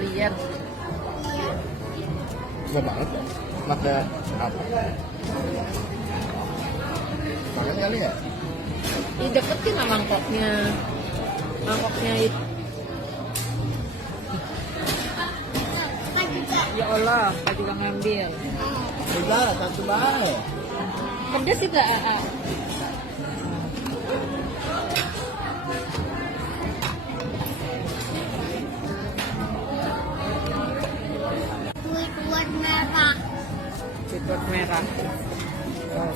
sekalian. Susah banget ya. Pakai apa? Makan kali ya? Deketin lah mangkoknya. Mangkoknya itu. Ya Allah, saya juga ngambil. Udah, satu baik. Pedas juga, AA. Squidward merah. Squidward merah. Oh.